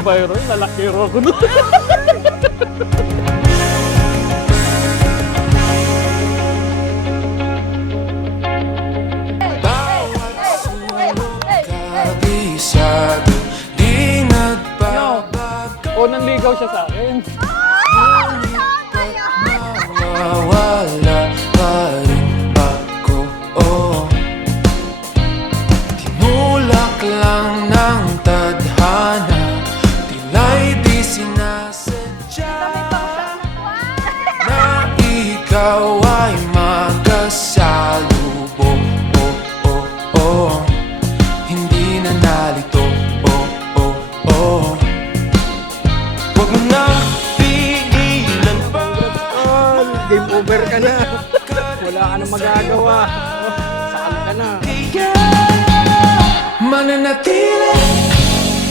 babaero, lalakiro ako doon. Kabisado, di nagbabago. O, nanligaw siya sa akin. Mawawala pa rin ako, oh. Tinulak lang ng tadhana, tila'y di sinasadya na ikaw ay magkasalubong, oh, oh, oh. Hindi na nalito, oh, oh, oh. Huwag mo na pigilan pa. Game over ka na. Wala ka na magagawa. Saan ka na? Mananatili,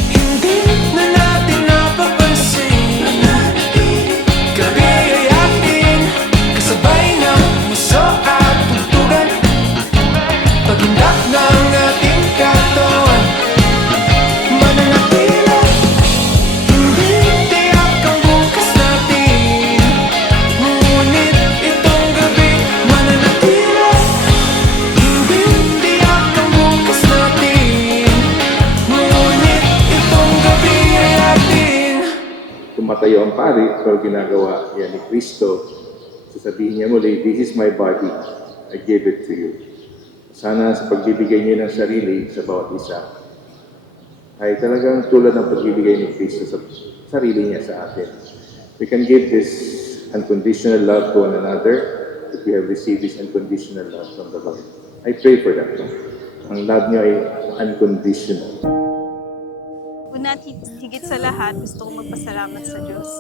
hindi na natin napapansin. Gabi ay atin, kasabay ng muso at tugtugan. Paghindak ng ating katawan. Mananatili, hindi tiyak ang bukas natin. Ngunit itong gabi, mananatili, hindi tiyak ang bukas natin. Ngunit itong gabi ay atin. Tumatayo ang pari, pero ginagawa yan ni Kristo. Sasabihin niya muli, this is my body, I gave it to you. Sana sa pagbibigay niyo ng sarili sa bawat isa, ay talagang tulad ng pagbibigay ni Kristo sa sarili niya sa atin. We can give this unconditional love to one another if we have received this unconditional love from the Lord. I pray for that. Ang love niyo ay unconditional. Una at higit sa lahat, gusto kong magpasalamat sa Diyos.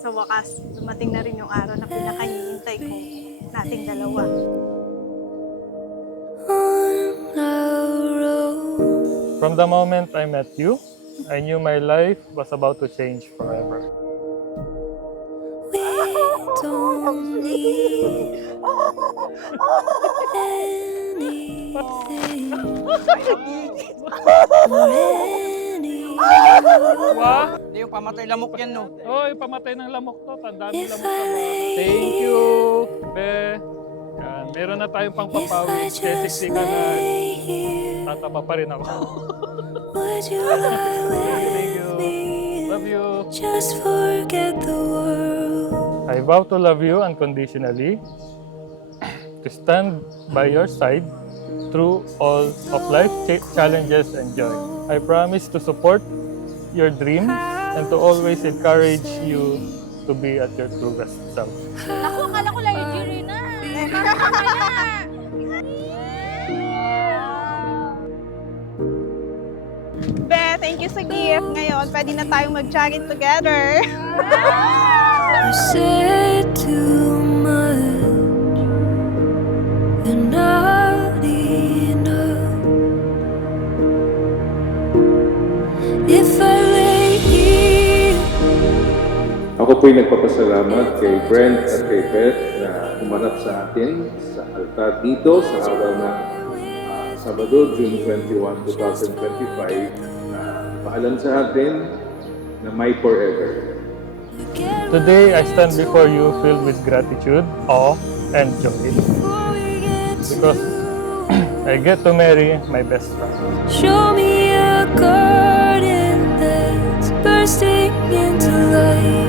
Sa wakas, dumating na rin yung araw na pinakahihintay ko nating dalawa. From the moment I met you, I knew my life was about to change forever. Wow! Hindi yung pamatay lamok yan, no? Oy, pamatay ng lamok to. Tandaan ng lamok to. Thank you, Be. Yan. Meron na tayong pangpapawid. Kasi ka na tatapa pa rin ako. Thank you. Love you. Just forget the world. I vow to love you unconditionally, to stand by your side through all of life's challenges and joy. I promise to support your dreams and to always encourage you to be at your truest self. Naku, akala ko lang yung jury na. Be, thank you sa gift. Ngayon, pwede na tayong mag-jogging together. You said too much and not enough. If I lay here, Ako po'y nagpapasalamat kay Brent at kay Beth na umarap sa atin sa altar dito sa araw ng Sabado, June 21, 2025 na paalam sa atin na may forever. Today, I stand before you filled with gratitude, awe, and joy. Because I get to marry my best friend. show me a garden that's bursting into life.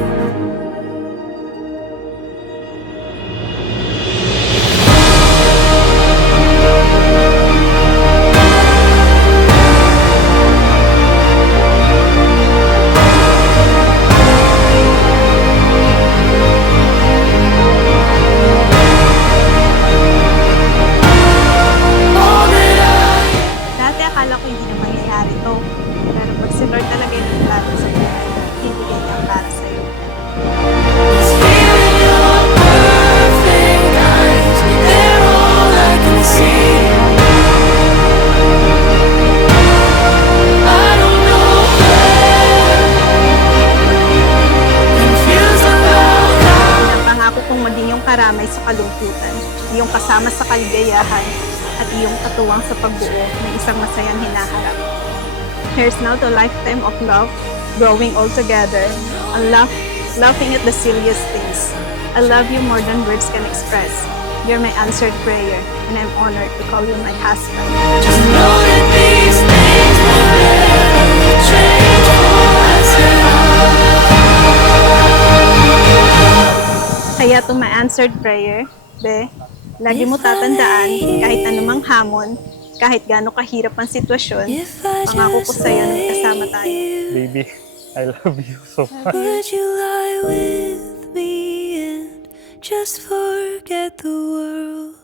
Dati akala ko hindi na mangyayari to. Pero pag si Lord talaga yung nagplano sa buhay, bibigay niya ang para sa'yo. It's feeling your perfect eyes, they're all I can see. I don't know where, confused about how. Pangako kong maging yung karamay sa kalungkutan, yung kasama sa kaligayahan, at iyong katuwang sa pagbuo ng isang masayang hinaharap. Here's now to a lifetime of love, growing all together, and laughing at the silliest things. I love you more than words can express. You're my answered prayer, and I'm honored to call you my husband. Just know that these things will never change for us. Kaya to my answered prayer, Be, lagi mo tatandaan kahit anumang hamon, kahit gaano kahirap ang sitwasyon, If I pangako ko just sa'yo na lay magkasama tayo. here, Baby, I love you so much. would you lie with me and just forget the world?